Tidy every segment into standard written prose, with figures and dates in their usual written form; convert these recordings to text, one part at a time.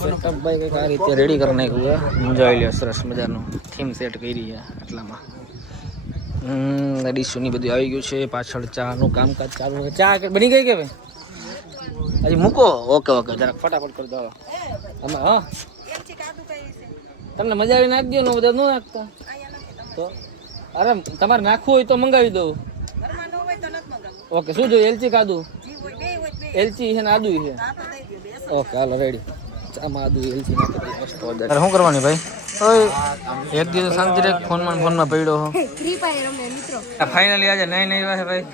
Setup ભાઈ કંઈક આ રીતે રેડી કરી નાખ્યું છે. જોઈ લ્યો સરસ મજાનું થીમ સેટ કરી છે આટલામાં. ડીશુની બધું આવી ગયું છે. પાછળ ચાનું કામકાજ ચાલુ છે. ચા બની ગઈ કે ભાઈ હજી મૂકો? ઓકે ઓકે જરાક ફટાફટ કરી દો તમે. હા તમને મજા આવી નાખજો ને બધા ન નાખતા તો. અરે તમારે નાખવું હોય તો મંગાવી દઉં. ઓકે શું જોઈએ? એલચી કાદુ? એલચી છે ને આદુ છે. ઓકે હાલો રેડી. આમાં આદુ એલચી નાખી દઈએ મસ્ત ઓર્ડર. શું કરવાની ભાઈ? એક દિવસ શાંતિ રે ફોનમાં પડ્યો હો. ફ્રી ફાયર રમે મિત્રો. ફાઇનલી આજે નહીં વાહે ભાઈ.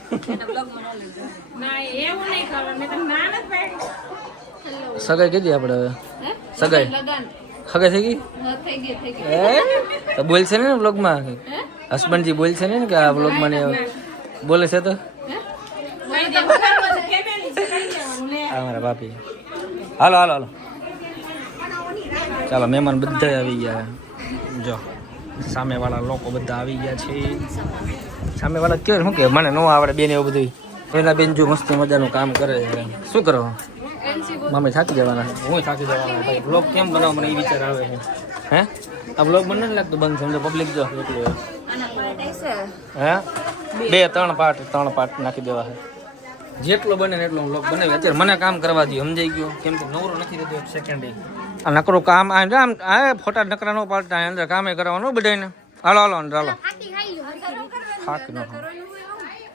ના એવું નહીં કરવાનું મે તો ના ન પાડી. સગાઈ કીધી આપણે હવે. સગાઈ સગાઈ થઈ ગઈ? હા થઈ ગઈ. તો બોલશે ને વ્લોગમાં? હસબન્ડજી બોલશે ને કે આ વ્લોગમાં ને બોલે છે તો? મારા ભાભી. હાલો હાલો હાલો ચાલો. મહેમાન બધા આવી ગયા. જો સામેવાળા લોકો બધા આવી ગયા છે. સામેવાળા કેવું શું કે મને ન આવડે બેન એવું બધું. એના બેન જો મસ્ત મજાનું કામ કરે છે. શું કરો? મામે થાકી જવાના. હું થાકી જવાના ભાઈ. બ્લોગ કેમ બનાવો મને એ વિચાર આવે છે. હે આ બ્લોગ મને નથી લાગતું બંધ. સમજો પબ્લિક જો એટલું હે 2-3 પાર્ટ નાખી દેવા છે. જેટલો બને ને એટલો બ્લોગ બનાવી. અત્યારે મને કામ કરવા દો. સમજાઈ ગયો? કેમ કે નવરો નથી રહેતો એક સેકન્ડ. આ નકરું કામ આ ફોટા નકરા નો પાડતા અંદર કામે કરવાનું બધાને. હાલો હાલો અંદર હાલો. થાક ન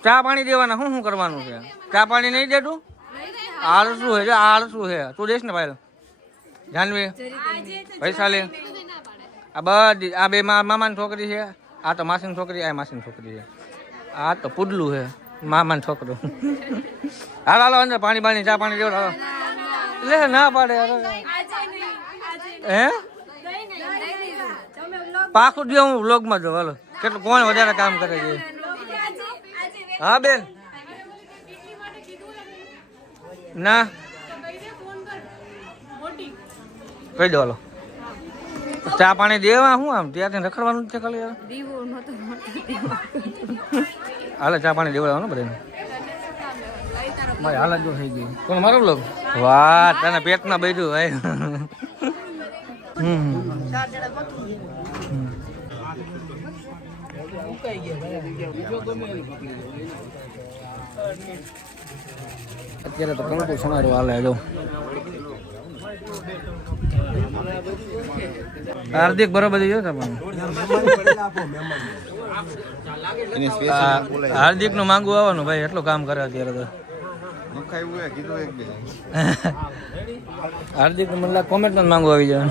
ચા પાણી દેવાના. શું કરવાનું છે? ચા પાણી નહીં દેતું? આળસું છે. આળસું છે. તું દેશ ને ભાઈ જાનવી પૈસા લે. આ બધી આ બે મામાની છોકરી છે. આ તો માસીની છોકરી. આ માસીની છોકરી છે. આ તો પુડલું છે મામાનો છોકરો. હાલો હાલો અંદર પાણી બાણી ચા પાણી દેવો. લે ના પાડે. હે પાકું દે. હું વ્લોગમાં જો. હાલો કેટલું કોણ વધારે કામ કરે છે? હા બેન ના કહી દો. હાલો ચા પાણી દેવા. શું આમ ત્યાંથી રખડવાનું છે ખાલી? હાલે ચા પાણી દેવડાવવાનું બધાને. ભાઈ હાલ જો થઈ ગઈ. કોણ મારો બ્લોગ? વાહ તને પેટમાં બેઠું ભાઈ. અત્યારે તો કંકુ સમારોહ હાલે. જો હાર્દિક બરોબર ગયો છે પણ હાર્દિક નું માંગવું આવવાનું ભાઈ. એટલું કામ કરે અત્યારે તો. હાર્દિક નું મને કોમેન્ટ માં માંગવું આવી જાય.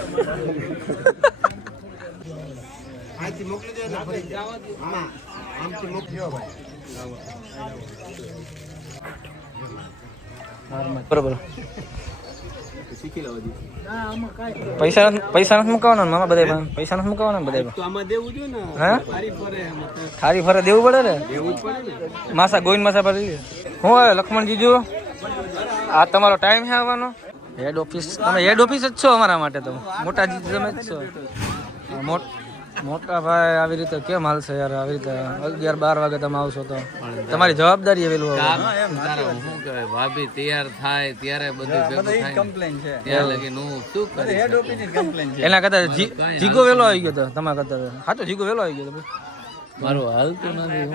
બરોબર પૈસા નથી મુકાવાના મામા બધા. પૈસા નથી મુકાવાના બધા. ખારી ફરે દેવું પડે ને. માસા ગોવિંદ માસા પર શું હોય લક્ષ્મણજીજુ? આ તમારો ટાઈમ છે આવવાનો. Head office. તમે હેડ ઓફિસ જ છો અમારા માટે. તો મોટા જી તમે જ છો. મોટા ભાઈ આવી રીતે કેમ હાલશે યાર? આવી રીતે 11-12 વાગે તમે આવશો તો તમારી જવાબદારી એવેલું ભાભી તૈયાર થાય ત્યારે બધું કમ્પ્લેન છે. એના કરતા જીગો વેલો આવી ગયો. તો તમારા કરતા સાચો જીગો વેલો આવી ગયો. મારું હાલતું નથી.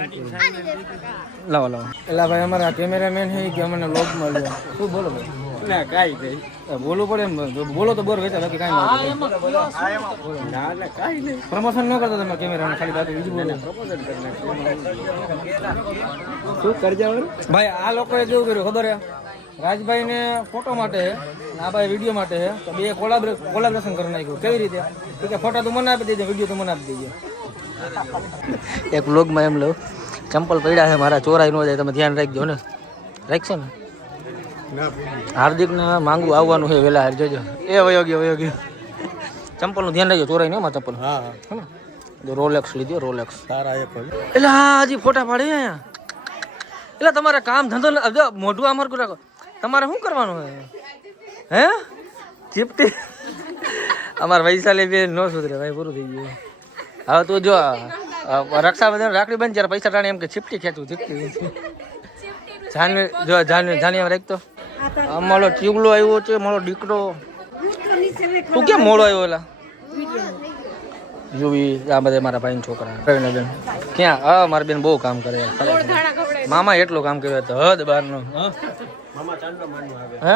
લાવો લાવો. એટલે ભાઈ અમારા કેમેરામેન છે કે અમને લોક મળ્યો. શું બોલો ભાઈ? ના કાઈ કઈ બોલવું પડે એમ. બોલો તો બોર વેચા બાકી કાઈ નહીં. પ્રમોશન ન કરતા તમે કેમેરા ખાલી બાકી બીજું બોલો. શું કરી જવાનું ભાઈ? આ લોકોએ કેવું કર્યું ખબર હે? રાજભાઈ ને ફોટો માટે આ ભાઈ વિડીયો માટે છે તો બે કોલાબરેશન કરી નાખ્યું. કેવી રીતે? કે ફોટા તો મને આપી દેજે, વિડીયો તો મને આપી દેજે. એક વ્લોગમાં એમ લઉં ચંપલ પડ્યા છે મારા, ચોરાઈ ન જાય. તમે ધ્યાન રાખજો ને. રાખશો ને? હાર્દિક ને માંગવું આવવાનું છે વેલા. હાર જોજો. એ વયો ગયો. ચંપલ નું ધ્યાન રાખજો, ચોરાઈ નહીં ચંપલ. હા રોલેક્સ લીધો. રોલેક્સ સારા. એટલે હા હજી ફોટા પાડે અહીંયા. એટલે તમારે કામ ધંધો મોઢું અમારું રાખો. તમારે શું કરવાનું હે? ચીપટી અમારા વૈશાલી બેન ન સુધરે ભાઈ. પૂરું થઈ ગયું. હવે તું જો રક્ષાબંધન રાખડી બંધ ત્યારે પૈસા ટાણે એમ કે ચીપટી ખેંચું. ચીપટી જાનવી જો જાનવી રાખતો. અમારો ચીગલો આવ્યો છે, મારો દીકરો. તું કેમ મોડો આવ્યો એલા જોવી આ બધા મારા ભાઈના છોકરા બેન ક્યાં હા મારી બેન બહુ કામ કરે મામા એટલું કામ કર્યું તો હદ બહારનો હે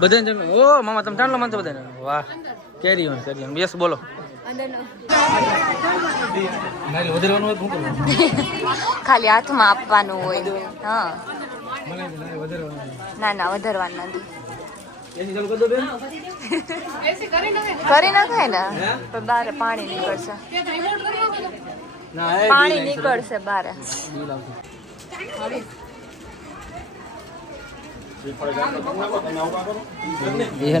બધાને ઓ મામા તમે ચાંદલો માનતો બધાને વાહ કેરી ઓન યસ બોલો ખાલી હાથમાં આપવાનું હોય હા ના વધારવાનું નથી કરી નખાય ને તો બારે પાણી નીકળશે બારે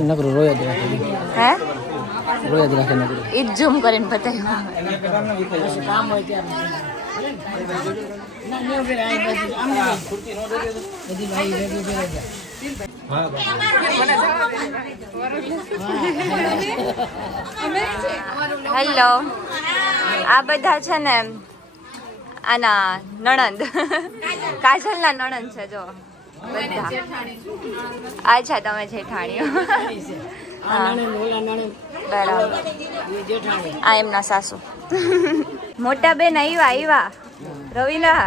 નકરું રોયા જ રાખે હે રોયા જ રાખે નકરું એ ઝૂમ કરીને બતાવ્યું હેલો આ બધા છે ને આના નણંદ કાજલના નણંદ છે જો બધા અચ્છા તમે જેઠાણીઓ બરાબર આ એમના સાસુ મોટા બેન આવ્યા રવિના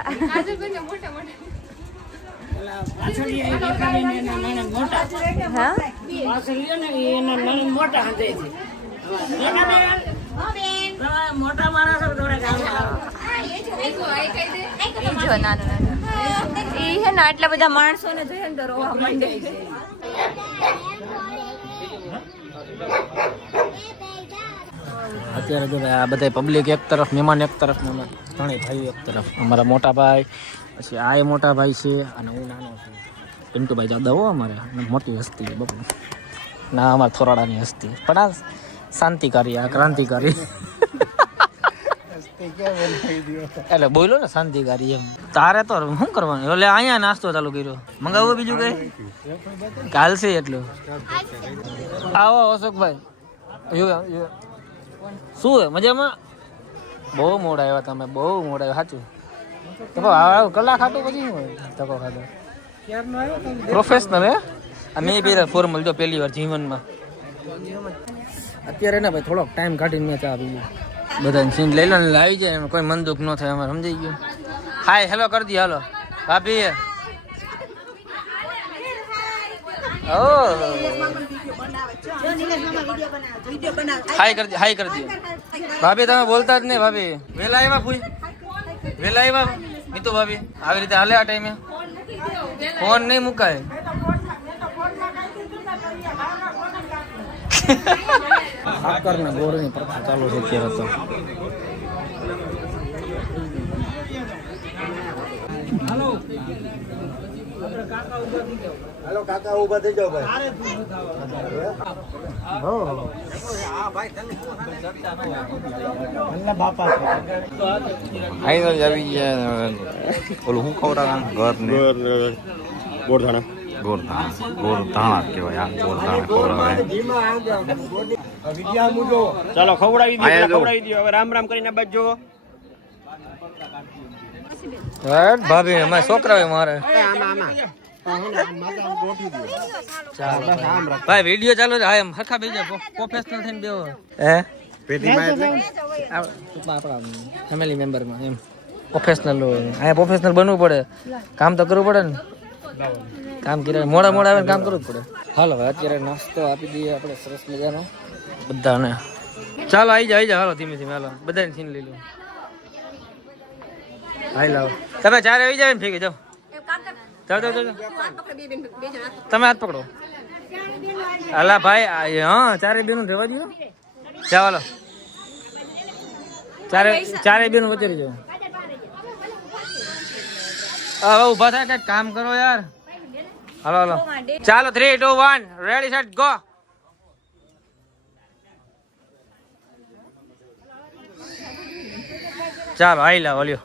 આટલા બધા માણસો ને જોઈએ ને તો રોવા માંડે અત્યારે જો આ બધા પબ્લિક એક તરફ મહેમાન એક તરફ મહેમાન ત્રણેય ભાઈઓ એક તરફ અમારા મોટા ભાઈ પછી આ મોટા ભાઈ છે અને હું નાનો છું પિન્ટુભાઈ જાદવ હો અમારે મોટી હસ્તી બપુ ના અમારે થોરાડાની હસ્તી પણ આ શાંતિકારી આ ક્રાંતિકારી એટલે બોલો ને શાંતિકારી એમ તારે તો શું કરવાનું એટલે અહીંયા નાસ્તો ચાલુ કર્યો મંગાવો બીજું કઈ કાલશે એટલું આવો અશોકભાઈ શું હે મજામાં બહુ મોડા આવ્યા તમે બહુ મોડા આવ્યા સાચું તો કલાક ખાતું પછી શું હોય ધક્કો ખાતો પ્રોફેશનલ હે મેં પહેલા ફોર્મલ જો પહેલી વાર જીવનમાં અત્યારે ને ભાઈ થોડોક ટાઈમ કાઢીને મેં ચા પી બધાને સીન લઈ લો ને આવી જાય એમાં કોઈ મન દુઃખ ન થાય અમારે સમજાઈ ગયું હાય હેલો કરી દઈએ હાલો ભાભી હાય કરી દો ભાભી તમે બોલતા જ નહીં ભાભી વેલા આવ્યા ફૂઈ વેલા આવ્યા મીતુ ભાભી આવી રીતે હાલે આ ટાઈમે ફોન નહીં મુકાય સાકરના ગોળની પ્રથા ચાલુ છે અત્યારે તો હાલો કાકા ઉભા થઈ જાઓ ભાઈ આવી ગયા ઓલું શું ખવડાવવાનું ઘર ને ગોરધાણા કહેવાય આ ગોરધાણા ખવડાવે ચાલો ખવડાવી દો હવે રામ રામ કરીને બાજુ ભાભી અમારે છોકરા મારે ભાઈ વિડીયો ચાલુ છે હા એમ હરખા બેસી જાવ પ્રોફેશનલ થઈને બેહો હે આપણા ફેમિલી મેમ્બરમાં એમ પ્રોફેશનલ હોય અહીંયા પ્રોફેશનલ બનવું પડે કામ તો કરવું પડે ને કામ કર્યા મોડા આવે ને કામ કરવું જ પડે હાલો ભાઈ અત્યારે નાસ્તો આપી દઈએ આપણે સરસ મજાનો બધાને ચાલો આવી જાઓ હાલો ધીમે ધીમે હાલો બધાને છીન લઈ લો હાઈ લાવો તમે ચારે આવી જાય ને ઠીક જાઓ જાઓ તમે હાથ પકડો અલા ભાઈ હા ચારે બેનું રહેવા દો જાઓ હાલો ચારે બેનું વચ્ચે જાઓ હવે ઉભા થાય કઈક કામ કરો યાર હાલો ચાલો 3 2 1 રેડી સેટ ગો ચાલો આઈ લા ઓલ્યો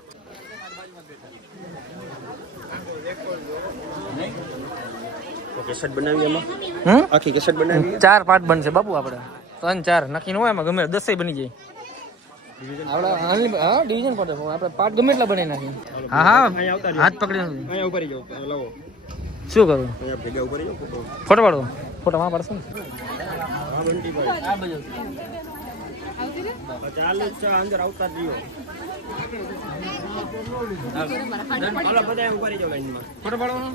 કેસેટ બનાવી એમાં આખી કેસેટ બનાવી 4 પાર્ટ બનશે બાપુ આપણે 3 4 નક્કી ન હોય એમાં ગમે 10 બની જાય આપણે હા ડિવિઝન પડે આપણે પાર્ટ ગમે એટલા બનાવી નાખીએ હા હાથ પકડી અહીંયા ઉપર જાવ લાવો શું કરું અહીંયા ભેગા ઉપર જાવ ફોટો પાડો ફોટો માં પાડશે ને બંટી ભાઈ આ બાજુ ચાલુ જ છે અંદર આવતા જ રહ્યો હાલો બધા ઉભા રહી જાવ લાઈનમાં ફોટો પાડવાનો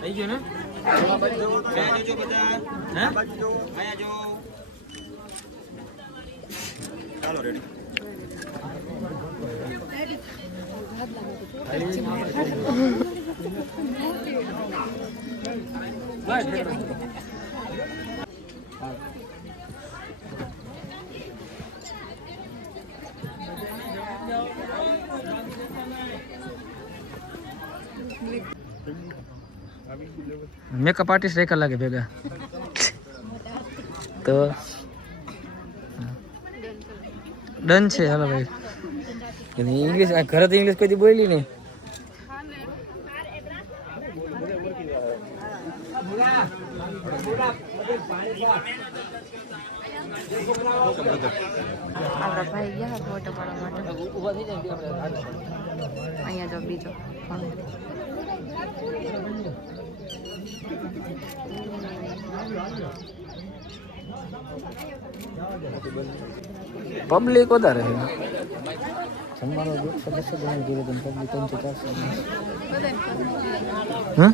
થઈ ગયો ને જો બધા હે બાજુ જો આયા જો ચાલો રેડી મેકઅપ આર્ટિસ્ટ એક લાગે ભેગા તો ડન છે હાલો ભાઈ ઇંગ્લિશ આ ઘરે તો ઇંગ્લિશ કોઈ દી બોલી નહીં આપણા ભાઈ ગયા ફોટો પાડવા માટે ઊભા થઈ જાય અહીંયા જો બીજો પબ્લિક વધારે છે જમવાનો સદસ્ય બની ગયો તો પબ્લિક 300-400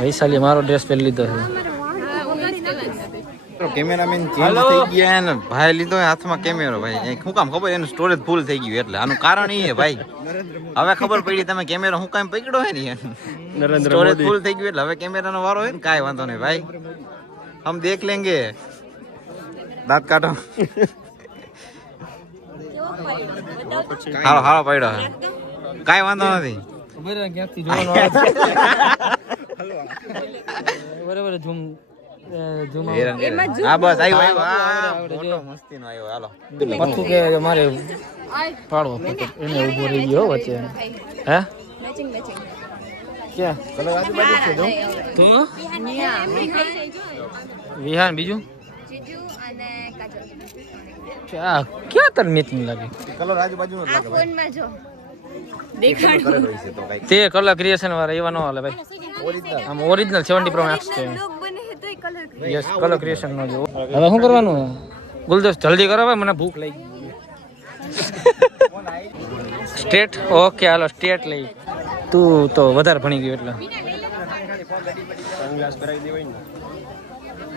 વૈશાલી મારો ડ્રેસ પહેરી લીધો છે કેમેરામેન ચેન્જ થઈ ગયા ને ભાઈ લીધો હાથમાં કેમેરો ભાઈ શું કામ ખબર એનું સ્ટોરેજ ફૂલ થઈ ગયું એટલે આનું કારણ એ ભાઈ હવે ખબર પડી તમે કેમેરો હું કામ પકડ્યો હે ને સ્ટોરેજ ફૂલ થઈ ગયું એટલે હવે કેમેરાનો વારો હોય ને કાંઈ વાંધો નહીં ભાઈ હમ દેખ લેંગે દાંત કાઢો હાલો હાલો પડ્યો કાંઈ વાંધો નથી ક્યાંથી જોવાનો બરાબર ઝૂમ હા બસ આવ્યો મસ્તી નો આવ્યો હાલો પાછું કે મારે પાડવો ફોટો એને ઉભો રહી ગયો વચ્ચે હે ક્યાં કલર આજુબાજુ છે જો તો વિહાન બીજું આ ક્યાં તાર મેચિંગ લાગે કલર આજુબાજુ નો લાગે ફોનમાં જો તે કલર ક્રિએશન વાળા એવા ન હાલે ભાઈ આમ ઓરિજિનલ 70 પ્રો મેક્સ છે યસ કલર ક્રિએશન નો જો હવે શું કરવાનું ગુલદસ્ત જલ્દી કરો ભાઈ મને ભૂખ લાગી ગઈ સ્ટેટ ઓકે હાલો સ્ટેટ લઈ તું તો વધારે ભણી ગયો એટલે સનગ્લાસ કરાવી દેવાય ને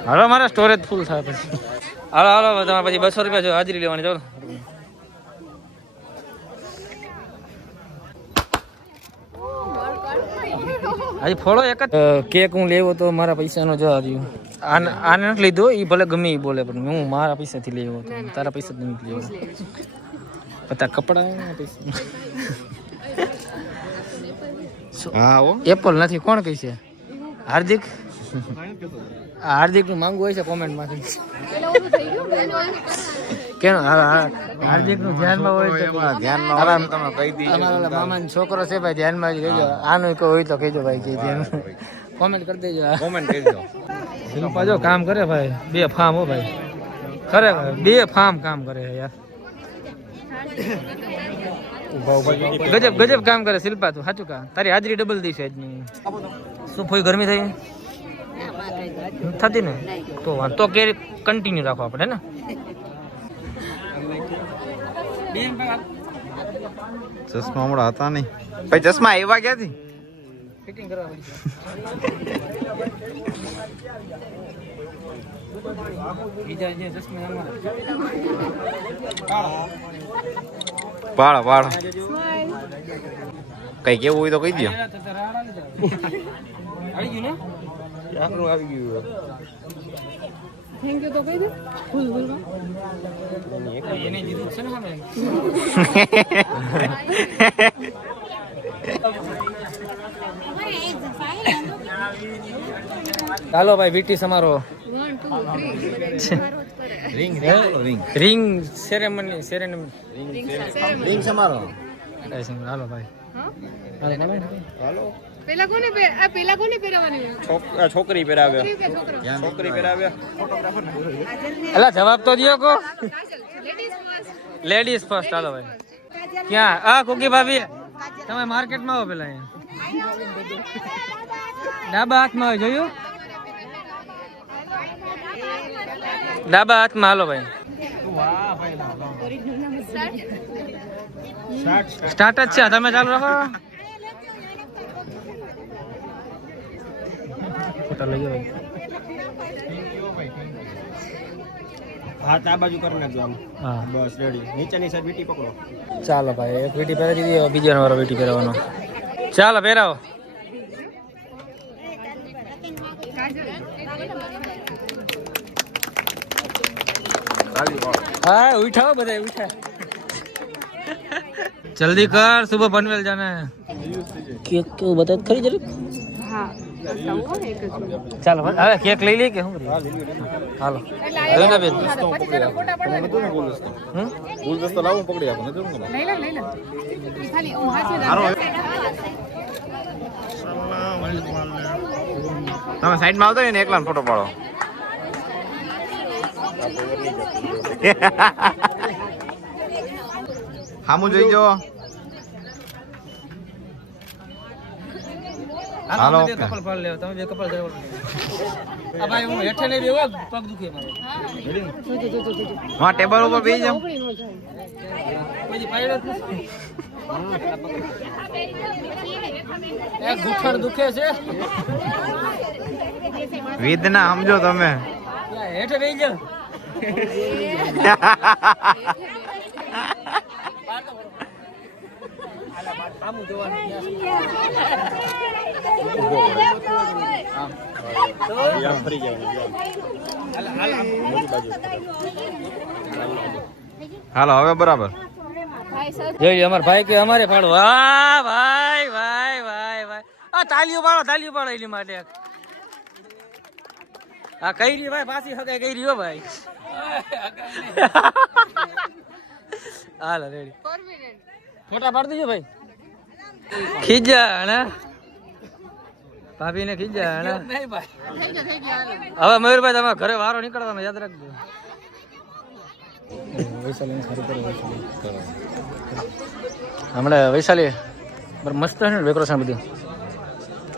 હાલો મારા સ્ટોરેજ ફૂલ થાય પછી હાલો હાલો તમારે પછી 200 રૂપિયા જો હાજરી લેવાની ચાલો આજે ફોડો એક જ કેક હું લેવો તો મારા પૈસાનો જ રહ્યું આને નથી લીધો એ ભલે ગમે એ બોલે પણ હું મારા પૈસાથી લેવો તો તારા પૈસા જ નથી લેવો પતા કપડા હા ઓ એપલ નથી કોણ કહે છે હાર્દિક હાર્દિક નું માંગવું હોય છે કોમેન્ટમાંથી કેમ હાર્દિક નું ધ્યાનમાં હોય તો ધ્યાનમાં તમે કહી દીધું અમારા મામાનો છોકરો છે ભાઈ ધ્યાનમાં જ કહેજો આનું કોઈ હોય તો કહેજો ભાઈ કે ધ્યાન કોમેન્ટ કરી દેજો કોમેન્ટ કરી દો શિલ્પા જો કામ કરે ભાઈ બે ફાર્મ હો ભાઈ ખરેખર બે ફાર્મ કામ કરે યાર ગજબ ગજબ કામ કરે શિલ્પા તું સાચું કા તારી હાજરી ડબલ દઈશ આજની શું ફોઈ ગરમી થઈ થતી ને તો તો કે કન્ટિન્યુ રાખો આપણે ને ચશ્મા હમણાં હતા નહીં ભાઈ ચશ્મા આવ્યા ક્યાંથી ફિટિંગ કરવા બીજા જે ચશ્મા પાડો પાડો કઈ કેવું હોય તો કહી દો આવી ગયું ને આપણું આવી ગયું થેન્ક યુ તો કહી દે ફૂલ ફૂલ એને જીતું છે ને સામે ચાલો ભાઈ વીટી સમારો 1 2 3 રિંગ સેરેમની રિંગ સમારો હાલો ભાઈ હાલો છોકરી પહેરાવે એલા જવાબ તો દિયો કો લેડીઝ ફર્સ્ટ હાલો ભાઈ ક્યાં આ કુકી ભાભી તમે માર્કેટમાં આવો પેલા અહીંયા ડાબા હાથમાં હોય જોયું ડાબા હાથમાં હાલો ભાઈ સ્ટાર્ટ જ છે તમે ચાલુ રાખો ફોટો લઈ જાઓ હાથ આ બાજુ કરી નાખજો આમ હા બસ રેડી નીચેની સાઈડ વીટી પકડો ચાલો ભાઈ એક વીટી પહેરાવી દીધી બીજા વાળો વીટી પહેરવાનો ચાલો પહેરાવો હા ઉઠાઓ બધા ઉઠા जल्दी कर सुबह पनवेल जाना है केक क्यों बता खरी जरूर હા चलो अरे केक ले ली के हम हालो अरे ना बेन ગુલદસ્તો લાવું પકડી આપો ને લઈ લે ખાલી હું હાથે તમે સાઈડમાં આવતો ને એકલા ફોટો પાડો હામું જોઈ જો હાલો કપલ પાડ લેવો તમે બે કપલ જવો આ ભાઈ હું હેઠે નહીં બેવા પગ દુખે મારો હા ટેબલ ઉપર બેસી જાવ કોઈ પાડ્યો જ એક ગુઠણ દુખે છે વેદના સમજો તમે હેઠે બેસી જાવ આમું જોવાનું ફરી હાલો હવે બરાબર જોઈએ અમાર ભાઈ કે અમારે પાડો વાહ ભાઈ ભાઈ ભાઈ ભાઈ આ તાલીઓ પાડો એની માટે આ કઈ રહી ભાઈ પાછી હગાઈ કઈ રહ્યો ભાઈ હાલો રેડી ફોટા પાડી દીજો ભાઈ ખીજા ને ભાભી ને ખીજા ને હવે મયુરભાઈ તમે ઘરે વારો નીકળવાનો યાદ રાખજો હમણાં વૈશાલી મસ્ત છે ને ડેકોરેશન બધું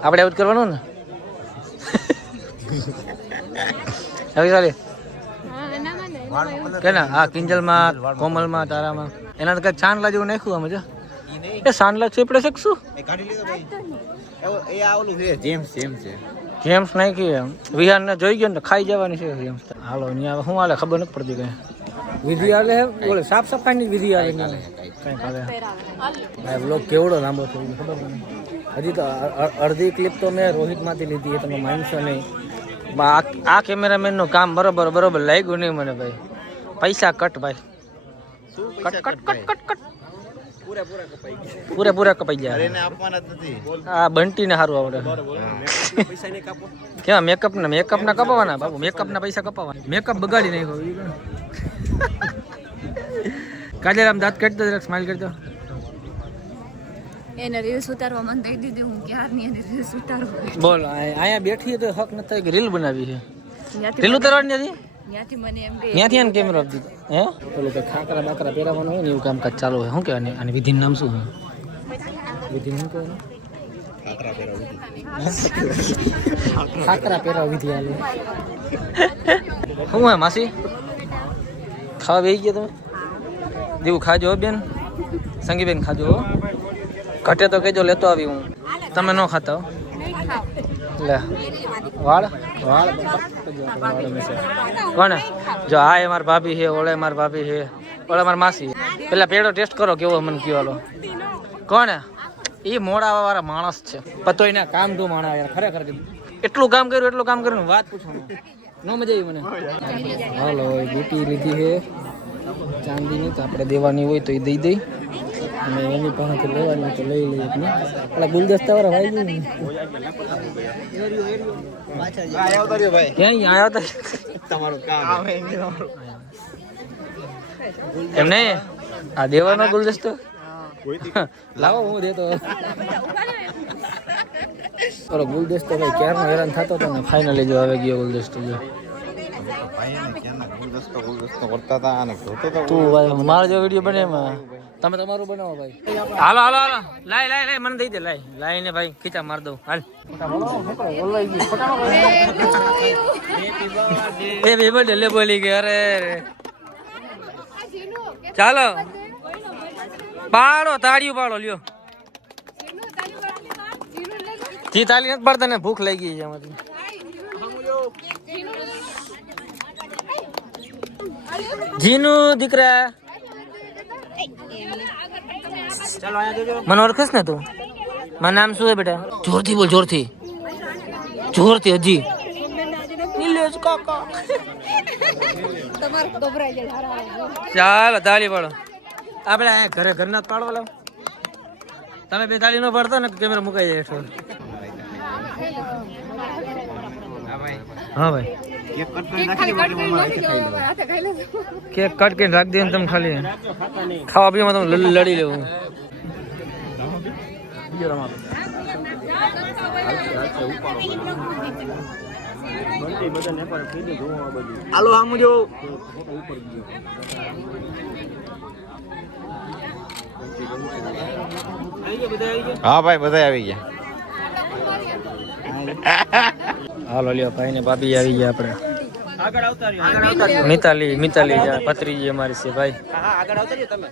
આપણે એવું જ કરવાનું ને વૈશાલી કે ના હા કિંજલમાં કોમલમાં તારામાં એના તો કઈક ચાંદલા જેવું નાખ્યું અમે જો એ સાંડલા ચેપડે શકશું જેમ્સ નાખી વિહાર ને જોઈ ગયો ને ખાઈ જવાની છે જેમ્સ હાલો અહીંયા શું હાલે ખબર નથી પડતી કઈ વિધિ હાલે બોલે સાફ સફાઈ ની વિધિ હાલે કઈ હાલે ભાઈ બ્લોગ કેવડો લાંબો થયો ખબર નહીં હજી તો અડધી ક્લિપ તો મેં રોહિત માંથી લીધી તમે માનશો નહીં આ કેમેરામેન નું કામ બરોબર લાગ્યું નહીં મને ભાઈ પૈસા કટ ભાઈ કટ પૂરેપૂરા કપાઈ ગયા આ બંટી ને સારું આવડે કેવા મેકઅપ ના કપાવાના બાબુ મેકઅપ ના પૈસા કપાવાના મેકઅપ બગાડી નાખ્યો કાજલ આમ દાંત કાઢતો જરાક સ્માઈલ કરતો એને રીલ્સ ઉતારવા મન દઈ દીધી હું ક્યારની એને રીલ્સ ઉતારવા બોલ અહીંયા બેઠી તો હક નથી થાય કે રીલ બનાવી છે રીલ ઉતારવાની નથી ત્યાંથી મને એમ કે ત્યાંથી આને કેમેરો આપી દીધો હે પેલું કે ખાકરા બાકરા પહેરાવાનું હોય ને એવું કામકાજ ચાલુ હોય શું કહેવાય અને વિધિનું નામ શું વિધિ શું કહેવાય ખાકરા પહેરાવ વિધિ હાલે શું હોય માસી ખાવા બેસી ગયા તમે દેવું ખાજો બેન સંગીબેન ખાજો ઘટે તો કહેજો લેતો આવી હું તમે ન ખાતા હો લે વાળ કોને જો આ એ મારી ભાભી છે ઓળે મારી ભાભી છે ઓળે મારી માસી પેલા પેડો ટેસ્ટ કરો કેવો મને કયો હાલો કોને એ મોડા વાળા માણસ છે પતો એના કામ તું માણા યાર ખરેખર એટલું કામ કર્યું વાત પૂછો ન મજા આવી મને હાલો બુટી લીધી છે ચાંદીની તો આપણે દેવાની હોય તો એ દઈ દઈ અને એની પાસેથી લેવાની તો લઈ લઈએ પેલા ગુલદસ્તા વાળા ભાઈ ગયું ક્યાં આવ્યા હતા તમારું કામ એમ નહીં આ દેવાનો ગુલદસ્તો લાવો હું દેતો ઓલો ગુલદસ્તો ભાઈ ક્યારનો હેરાન થતો હતો ને ફાઇનલી જો આવી ગયો ગુલદસ્તો જો ગુલદસ્તો કરતા હતા અને જોતો તો તું ભાઈ મારો જો વિડીયો બને એમાં તમે તમારું બનાવો ભાઈ હાલો હાલો હાલો લાય મને દઈ દે લાય ને ભાઈ ખીચા માર દઉં હાલ એ બે બર્થડે લે બોલી ગઈ અરે ચાલો પાડો તાળીઓ પાડો લ્યો જી તાળી નથી પાડતા ને ભૂખ લાગી ગઈ છે આમાંથી જીનું દીકરા મને ઓળખસ ને તું મારું નામ શું છે બેટા જોરથી બોલ જોરથી હજી નિલેશ કાકા ચાલો તાળી પાડો આપણે અહીંયા ઘરના જ પાડવા લાવ તમે બે તાળી નો પાડતા ને કેમેરા મુકાઈ જાય હેઠળ હા ભાઈ કેક કટ કરીને રાખી દે તમે ખાલી ખાવા પીવામાં તમે લડી લેવું હાલો આમ જો હા ભાઈ બધા આવી ગયા હાલો લ્યો ભાઈ ને ભાભી આવી ગયા આપણે આગળ આવતા રહ્યો મિતાલી પત્રીજી અમારી છે ભાઈ હા આગળ આવતા રહ્યો તમે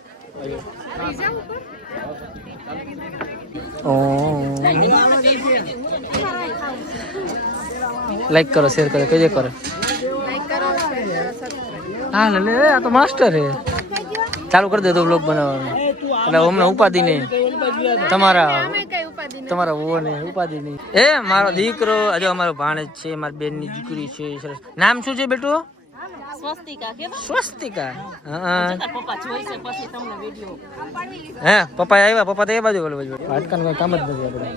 લાઈક કરો શેર કરો કઈ કરો હા લે આ તો માસ્ટર હે ચાલુ કરી દે તો બ્લોગ બનાવવાનું એટલે અમને ઉપાધિ નહીં તમારા વો ને ઉપાધિ નહીં એ મારો દીકરો હજુ અમારો ભાણેજ છે મારી બેન ની દીકરી છે સરસ નામ શું છે બેટુ સ્વસ્તિકા હે પપ્પા આવ્યા પપ્પા તો એ બાજુ આજકાલ કોઈ કામ જ નથી આપણે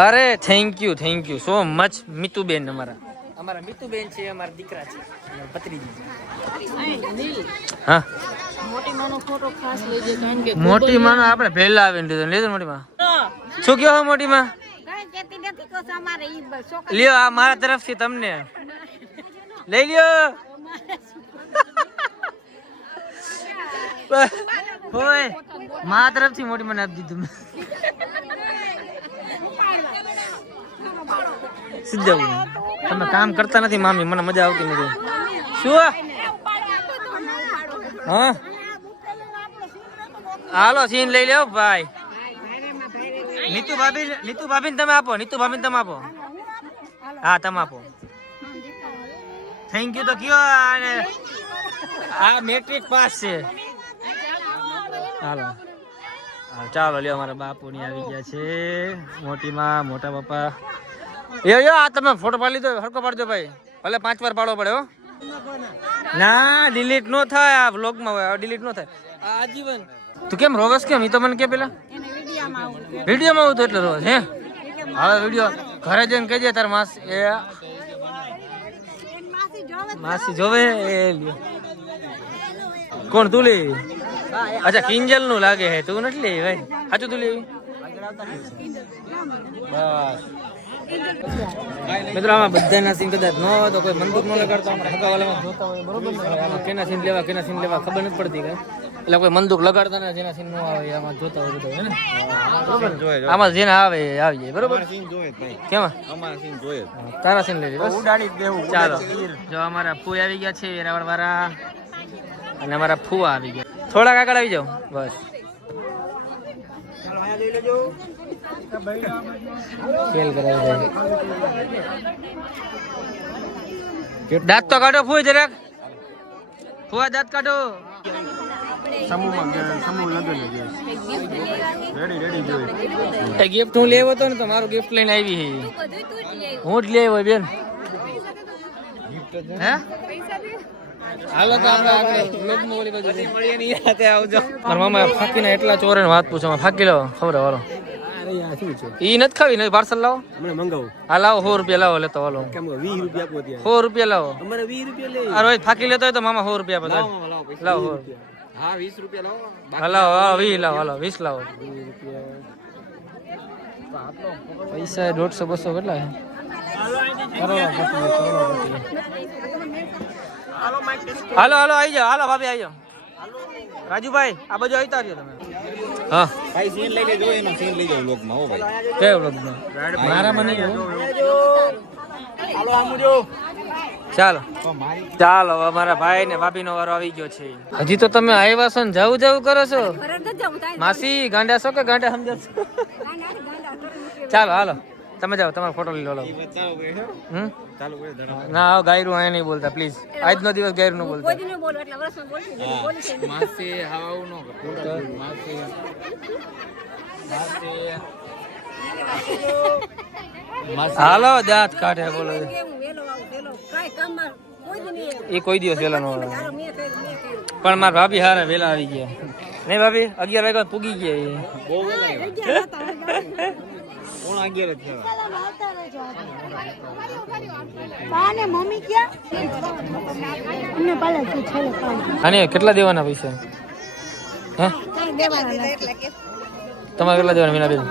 અરે થેન્ક યુ સો મચ મિતુબેન અમારા મિતુબેન છે અમારા દીકરા છે પત્રીજી હા મોટી માનો આપણે પહેલા આવીને લીધો મોટી માં શું કયો મોટી માં લ્યો આ મારા તરફથી તમને લઈ લ્યો હોય મારા તરફથી મોટી મને આપી દીધું સીધા તમે કામ કરતા નથી મામી મને મજા આવતી નથી શું હા હાલો સીન લઈ લ્યો ભાઈ નીતુ ભાભી તમે આપો હા તમે આપો થેન્ક યુ તો કયો આ મેટ્રિક પાસ છે હાલો ચાલો લ્યો અમારા બાપુની આવી ગયા છે મોટી માં મોટા પપ્પા યો આ તમે ફોટો પાડી લીધો હરકો પાડજો ભાઈ ભલે 5 વાર પાડવો પડે હો ના ડિલીટ નો થાય આ વ્લોગ માં હોય ડિલીટ નો થાય આજીવન તું કેમ રોવસ કેમ ઈ તો મને કે પેલા વિડીયોમાં આવું તો એટલે રોજ હે હવે વિડીયો ઘરે જઈને કહેજે તાર માસી જોવે એ લ્યો કોણ તું લે અચ્છા કિંજલ નું લાગે હે તું નથી લે ભાઈ સાચું તું લેવી બસ મિત્રો આમાં બધાના સીન કદાચ ન હોય તો કોઈ બંદૂક ન લગાડતો અમારા હગાવાલામાં જોતા હોય બરોબર આમાં કેના સીન લેવા ખબર નથી પડતી કઈ એટલે કોઈ બંદૂક લગાડતા ને જેના સીન ન આવે આમાં જોતા હોય બધા હે ને આમાં જેના આવે આવી જાય બરોબર કેમાં અમારા સીન જોઈએ તારા સીન લઈ બસ ઉડાડી દેવું ચાલો જો અમારા ફૂ આવી ગયા છે વેરાવળ વાળા અને અમારા ફૂવા આવી ગયા થોડાક આગળ આવી જાઓ બસ ખેલ કરાવી દે દાંત તો કાઢો ફૂઈ જરાક ફૂવા દાંત કાઢો ગિફ્ટ હું લેવો હતો ને તો મારું ગિફ્ટ લઈને આવી હું જ લેવો બેન હે હાલો તો આપણે આગળ વ્લોગમાં ઓલી બાજુ મળીએ નહીં રાતે આવજો મારા મામા ફાકીને એટલા ચોરે વાત પૂછો ફાકી લો ખબર હાલો ઈ નથી ખાવી ને પાર્સલ લાવો મને મંગાવો હા લાવો 100 રૂપિયા લાવો લેતો હાલો કેમ 20 રૂપિયા આપો ત્યાં 100 રૂપિયા લાવો અમારે 20 રૂપિયા લે આ રોજ ફાકી લેતો હોય તો મામા 100 રૂપિયા આપો લાવો હા 20 રૂપિયા લાવો લાવો 20 લાવો હાલો 20 લાવો પૈસા 150 200 કેટલા છે? હાલો હાલો આવી જાઓ, હાલો ભાભી આવી જાઓ. રાજુભાઈ આ બાજુ આવતા રહ્યો તમે. હા ભાઈ સીન લઈ લેજો, એનો સીન લઈ જાવ લોકમાં હો ભાઈ. કેવો લગ્ન મારા મને ચાલો ચાલો અમારા ભાઈ ને ભાભી નો વારો આવી ગયો છે. હજી તો તમે આવ્યા છો ને જવું જવું કરો છો માસી, ગાંડા છો કે ગાંડા સમજો છો? ચાલો હાલો તમે જાઓ, તમારો ફોટો લઈ લો. ના આવો ગાયરું અહીંયા નહીં બોલતા પ્લીઝ, આજનો દિવસ ગાયરું નું બોલતા. માસી હાવ નો હાલો દાંત કાઢે બોલો. એ કોઈ દિવસ વેલા નો આવે, પણ મારા ભાભી હારે વેલા આવી ગયા. નહીં ભાભી 11 વાગ્યા પૂગી ગયા. અને કેટલા દેવાના પૈસા? હે તમારે કેટલા દેવાના મીનાબેન?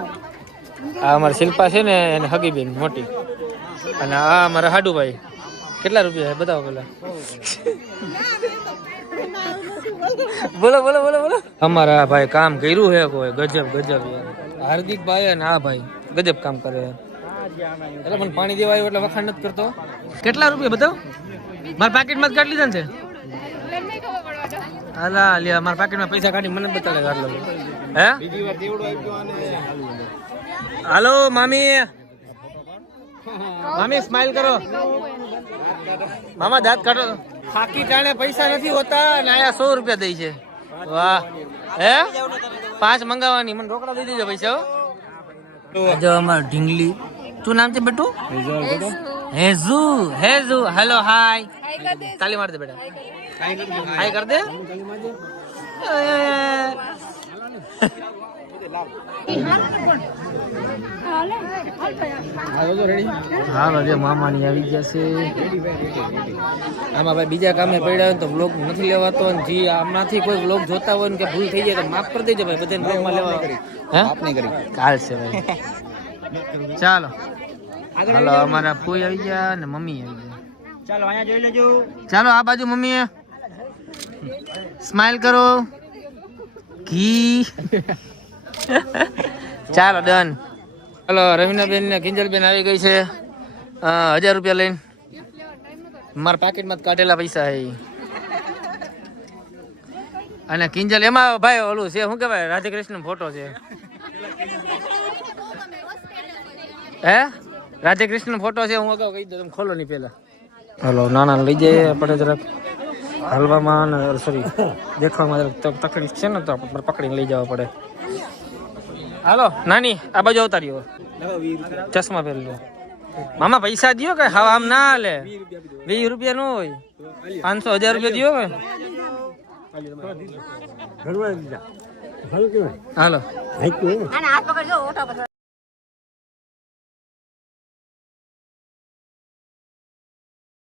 આ અમારા શિલ્પા છે ને એને હગી બેન મોટી, અને આ અમારા હાડુભાઈ. કેટલા રૂપિયા છે બતાવો પેલા. બોલો બોલો બોલો બોલો. અમારા ભાઈ કામ કર્યું છે કોઈ ગજબ ગજબ યાર. હાર્દિક ભાઈ અને આ ભાઈ ગજબ કામ કરે. એટલે મને પાણી દેવા આવ્યો એટલે વખાણ નથી કરતો. કેટલા રૂપિયા બતાવો? મારા પાકીટમાં જ કાઢી લીધા છે. હાલા લ્યા મારા પાકીટમાં પૈસા કાઢી મને બતાડે આટલો. હે હાલો મામી, મામી સ્માઈલ કરો. મામા દાંત કાઢો. ફાકી ટાણે પૈસા નથી હોતા ને આયા 100 રૂપિયા દઈ છે. વાહ. હે 5 મંગાવવાની, મને રોકડા દઈ દેજો પૈસા. જો અમાર ઢીંગલી. શું નામ છે બેટુ? હેઝુ. હેઝુ હેલો હાય. તાલી માર દે બેટા. હાય કર દે. હા મામાની આવી ગયા છે. આમાં ભાઈ બીજા કામે પડ્યા હોય તો બ્લોગ નથી લેવાતો, અને જે આમનાથી કોઈ બ્લોગ જોતા હોય ને કે ભૂલ થઈ જાય તો માફ કરી દેજો ભાઈ. બધાને બ્લોગમાં લેવા કાલ છે ભાઈ. ચાલો હાલો અમારા ફોઈ આવી ગયા ને મમ્મી આવી ગયા. ચાલો અહીંયા જોઈ લેજો. ચાલો આ બાજુ મમ્મી સ્માઈલ કરો. ઘી. ચાલો ડન. ચાલો રવીનાબેન ને કિંજલબેન આવી ગઈ છે 1000 રૂપિયા લઈને. મારા પાકીટમાં કાઢેલા પૈસા હે. અને કિંજલ એમાં ભાઈ ઓલું છે શું કહેવાય, રાધે કૃષ્ણ ફોટો છે. હે રાધે કૃષ્ણ ફોટો છે. હું અગાઉ કહી દઉં, તમે ખોલો નહીં પેલા. હલો નાના લઈ જઈએ આપણે જરાક હલવામાં, સોરી દેખાવામાં જરાક તકલીફ છે ને તો આપણે પકડીને લઈ જવા પડે. હાલો નાની આ બાજુ આવતા રહ્યો. ચશ્મા પહેરી લો. મામા પૈસા દો કે હા આમ ના હાલે. 20 રૂપિયા નો હોય, 500 1000 રૂપિયા દો. હાલો